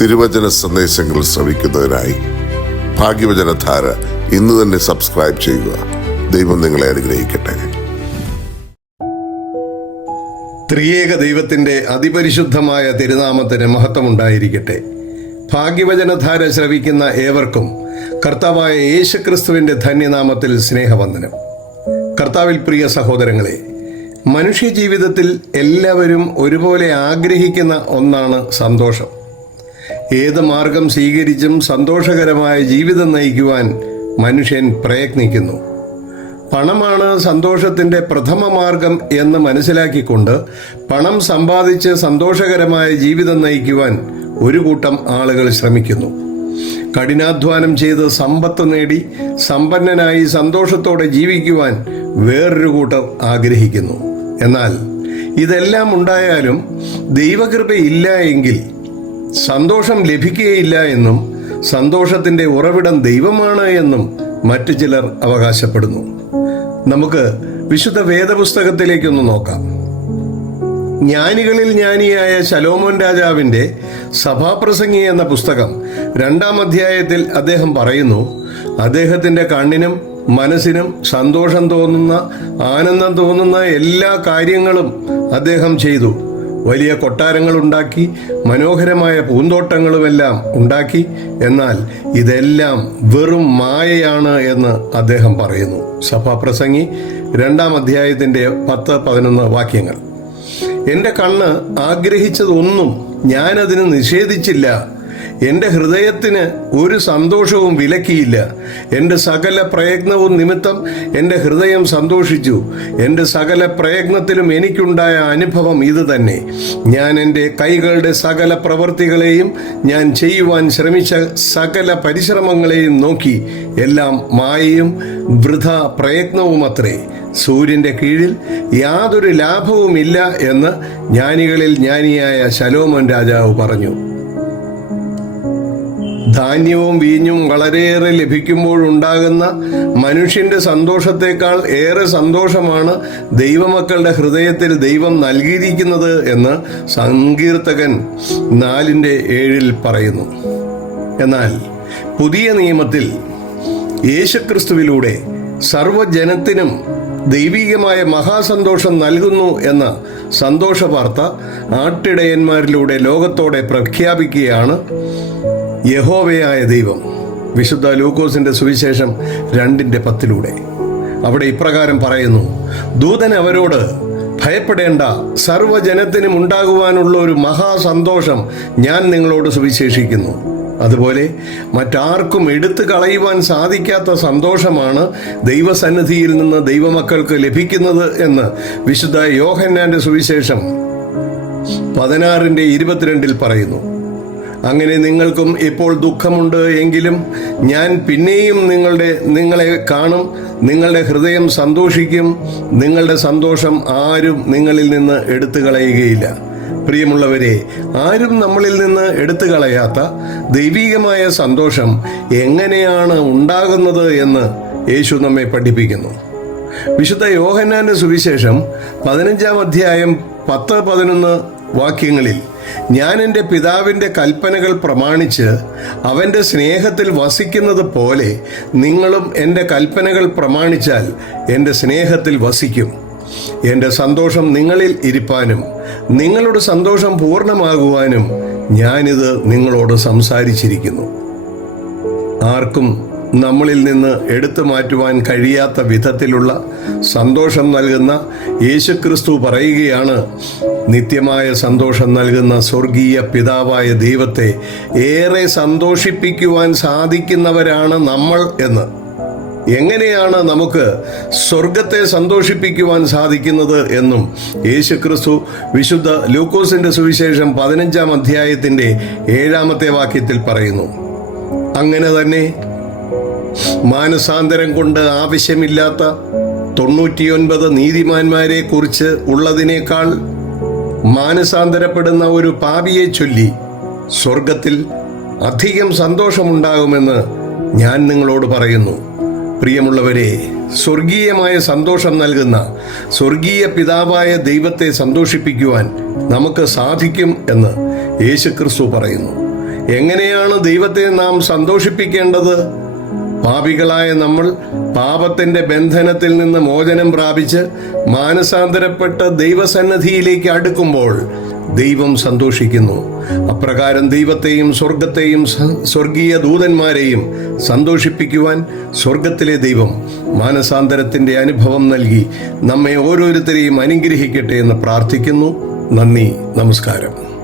തിരുവചന സന്ദേശങ്ങൾ ശ്രവിക്കുന്നതിനായി ഭാഗ്യവചനധാര ഇന്ന് തന്നെ സബ്സ്ക്രൈബ് ചെയ്യുക. ദൈവം നിങ്ങളെ അനുഗ്രഹിക്കട്ടെ. ത്രിയേക ദൈവത്തിൻ്റെ അതിപരിശുദ്ധമായ തിരുനാമത്തിന് മഹത്വമുണ്ടായിരിക്കട്ടെ. ഭാഗ്യവചനധാര ശ്രവിക്കുന്ന ഏവർക്കും കർത്താവായ യേശുക്രിസ്തുവിൻ്റെ ധന്യനാമത്തിൽ സ്നേഹവന്ദനം. കർത്താവിൽ പ്രിയ സഹോദരങ്ങളെ, മനുഷ്യജീവിതത്തിൽ എല്ലാവരും ഒരുപോലെ ആഗ്രഹിക്കുന്ന ഒന്നാണ് സന്തോഷം. ഏത് മാർഗം സ്വീകരിച്ചും സന്തോഷകരമായ ജീവിതം നയിക്കുവാൻ മനുഷ്യൻ പ്രയത്നിക്കുന്നു. പണമാണ് സന്തോഷത്തിൻ്റെ പ്രഥമ മാർഗം എന്ന് മനസ്സിലാക്കിക്കൊണ്ട് പണം സമ്പാദിച്ച് സന്തോഷകരമായ ജീവിതം നയിക്കുവാൻ ഒരു കൂട്ടം ആളുകൾ ശ്രമിക്കുന്നു. കഠിനാധ്വാനം ചെയ്ത് സമ്പത്ത് നേടി സമ്പന്നനായി സന്തോഷത്തോടെ ജീവിക്കുവാൻ വേറൊരു കൂട്ടർ ആഗ്രഹിക്കുന്നു. എന്നാൽ ഇതെല്ലാം ഉണ്ടായാലും ദൈവകൃപയില്ല എങ്കിൽ സന്തോഷം ലഭിക്കുകയില്ല എന്നും സന്തോഷത്തിൻ്റെ ഉറവിടം ദൈവമാണ് എന്നും മറ്റു ചിലർ അവകാശപ്പെടുന്നു. നമുക്ക് വിശുദ്ധ വേദപുസ്തകത്തിലേക്കൊന്ന് നോക്കാം. ജ്ഞാനികളിൽ ജ്ഞാനിയായ ശലോമോൻ രാജാവിൻ്റെ സഭാപ്രസംഗി എന്ന പുസ്തകം 2-ാം അധ്യായത്തിൽ അദ്ദേഹം പറയുന്നു, അദ്ദേഹത്തിൻ്റെ കണ്ണിനും മനസ്സിനും സന്തോഷം തോന്നുന്ന, ആനന്ദം തോന്നുന്ന എല്ലാ കാര്യങ്ങളും അദ്ദേഹം ചെയ്തു. വലിയ കൊട്ടാരങ്ങൾ ഉണ്ടാക്കി, മനോഹരമായ പൂന്തോട്ടങ്ങളുമെല്ലാം ഉണ്ടാക്കി. എന്നാൽ ഇതെല്ലാം വെറും മായയാണ് എന്ന് അദ്ദേഹം പറയുന്നു. സഭാപ്രസംഗി 2-ാം അധ്യായത്തിൻ്റെ 10-11 വാക്യങ്ങൾ. എൻ്റെ കണ്ണ് ആഗ്രഹിച്ചതൊന്നും ഞാനതിന് നിഷേധിച്ചില്ല. എൻ്റെ ഹൃദയത്തിന് ഒരു സന്തോഷവും വിലക്കിയില്ല. എൻ്റെ സകല പ്രയത്നവും നിമിത്തം എൻ്റെ ഹൃദയം സന്തോഷിച്ചു. എൻ്റെ സകല പ്രയത്നത്തിലും എനിക്കുണ്ടായ അനുഭവം ഇത് തന്നെ. ഞാൻ എൻ്റെ കൈകളുടെ സകല പ്രവൃത്തികളെയും ഞാൻ ചെയ്യുവാൻ ശ്രമിച്ച സകല പരിശ്രമങ്ങളെയും നോക്കി. എല്ലാം മായയും വൃഥ പ്രയത്നവുമത്രേ. സൂര്യൻ്റെ കീഴിൽ യാതൊരു ലാഭവുമില്ല എന്ന് ജ്ഞാനികളിൽ ജ്ഞാനിയായ ശലോമോൻ രാജാവ് പറഞ്ഞു. ധാന്യവും വീഞ്ഞും വളരെയേറെ ലഭിക്കുമ്പോഴുണ്ടാകുന്ന മനുഷ്യന്റെ സന്തോഷത്തെക്കാൾ ഏറെ സന്തോഷമാണ് ദൈവമക്കളുടെ ഹൃദയത്തിൽ ദൈവം നൽകിയിരിക്കുന്നത് എന്ന് സങ്കീർത്തകൻ 4:7 പറയുന്നു. എന്നാൽ പുതിയ നിയമത്തിൽ യേശുക്രിസ്തുവിലൂടെ സർവ്വജനത്തിനും ദൈവികമായ മഹാസന്തോഷം നൽകുന്നു എന്ന സന്തോഷ വാർത്ത ആട്ടിടയന്മാരിലൂടെ ലോകത്തോടെ പ്രഖ്യാപിക്കുകയാണ് യഹോവയായ ദൈവം. വിശുദ്ധ ലൂക്കോസിന്റെ സുവിശേഷം 2:10 അവിടെ ഇപ്രകാരം പറയുന്നു, ദൂതൻ അവരോട്, ഭയപ്പെടേണ്ട, സർവ്വജനത്തിനും ഉണ്ടാകുവാനുള്ള ഒരു മഹാസന്തോഷം ഞാൻ നിങ്ങളോട് സുവിശേഷിക്കുന്നു. അതുപോലെ മറ്റാർക്കും എടുത്തു കളയുവാൻ സാധിക്കാത്ത സന്തോഷമാണ് ദൈവസന്നിധിയിൽ നിന്ന് ദൈവമക്കൾക്ക് ലഭിക്കുന്നത് എന്ന് വിശുദ്ധ യോഹന്നാന്റെ സുവിശേഷം 16:22 പറയുന്നു. അങ്ങനെ നിങ്ങൾക്കും ഇപ്പോൾ ദുഃഖമുണ്ട് എങ്കിലും ഞാൻ പിന്നെയും നിങ്ങളെ കാണും. നിങ്ങളുടെ ഹൃദയം സന്തോഷിക്കും. നിങ്ങളുടെ സന്തോഷം ആരും നിങ്ങളിൽ നിന്ന് എടുത്തു കളയുകയില്ല. പ്രിയമുള്ളവരെ, ആരും നമ്മളിൽ നിന്ന് എടുത്തു കളയാത്ത ദൈവികമായ സന്തോഷം എങ്ങനെയാണ് ഉണ്ടാകുന്നത് എന്ന് യേശു നമ്മെ പഠിപ്പിക്കുന്നു. വിശുദ്ധ യോഹന്നാന്റെ സുവിശേഷം 15-ാം അധ്യായം 10-11 വാക്യങ്ങളിൽ, ഞാൻ എൻ്റെ പിതാവിൻ്റെ കൽപ്പനകൾ പ്രമാണിച്ച് അവൻ്റെ സ്നേഹത്തിൽ വസിക്കുന്നത് പോലെ നിങ്ങളും എൻ്റെ കൽപ്പനകൾ പ്രമാണിച്ചാൽ എൻ്റെ സ്നേഹത്തിൽ വസിക്കും. എൻ്റെ സന്തോഷം നിങ്ങളിൽ ഇരിപ്പാനും നിങ്ങളുടെ സന്തോഷം പൂർണ്ണമാകുവാനും ഞാനിത് നിങ്ങളോട് സംസാരിച്ചിരിക്കുന്നു. ആർക്കും നമ്മളിൽ നിന്ന് എടുത്തു മാറ്റുവാൻ കഴിയാത്ത വിധത്തിലുള്ള സന്തോഷം നൽകുന്ന യേശുക്രിസ്തു പറയുകയാണ്, നിത്യമായ സന്തോഷം നൽകുന്ന സ്വർഗീയ പിതാവായ ദൈവത്തെ ഏറെ സന്തോഷിപ്പിക്കുവാൻ സാധിക്കുന്നവരാണ് നമ്മൾ എന്ന്. എങ്ങനെയാണ് നമുക്ക് സ്വർഗത്തെ സന്തോഷിപ്പിക്കുവാൻ സാധിക്കുന്നത് എന്നും യേശുക്രിസ്തു വിശുദ്ധ ലൂക്കോസിന്റെ സുവിശേഷം 15-ാം അധ്യായത്തിൻ്റെ 7-ാമത്തെ വാക്യത്തിൽ പറയുന്നു. അങ്ങനെ തന്നെ മാനസാന്തരം കൊണ്ട് ആവശ്യമില്ലാത്ത 99 നീതിമാന്മാരെ കുറിച്ച് ഉള്ളതിനേക്കാൾ മാനസാന്തരപ്പെടുന്ന ഒരു പാപിയെ ചൊല്ലി സ്വർഗത്തിൽ അധികം സന്തോഷമുണ്ടാകുമെന്ന് ഞാൻ നിങ്ങളോട് പറയുന്നു. പ്രിയമുള്ളവരെ, സ്വർഗീയമായ സന്തോഷം നൽകുന്ന സ്വർഗീയ പിതാവായ ദൈവത്തെ സന്തോഷിപ്പിക്കുവാൻ നമുക്ക് സാധിക്കും എന്ന് യേശുക്രിസ്തു പറയുന്നു. എങ്ങനെയാണ് ദൈവത്തെ നാം സന്തോഷിപ്പിക്കേണ്ടത്? പാപികളായ നമ്മൾ പാപത്തിന്റെ ബന്ധനത്തിൽ നിന്ന് മോചനം പ്രാപിച്ച് മാനസാന്തരപ്പെട്ട് ദൈവസന്നിധിയിലേക്ക് അടുക്കുമ്പോൾ ദൈവം സന്തോഷിക്കുന്നു. അപ്രകാരം ദൈവത്തെയും സ്വർഗത്തെയും സ്വർഗീയ ദൂതന്മാരെയും സന്തോഷിപ്പിക്കുവാൻ സ്വർഗത്തിലെ ദൈവം മാനസാന്തരത്തിന്റെ അനുഭവം നൽകി നമ്മെ ഓരോരുത്തരെയും അനുഗ്രഹിക്കട്ടെ എന്ന് പ്രാർത്ഥിക്കുന്നു. നന്ദി, നമസ്കാരം.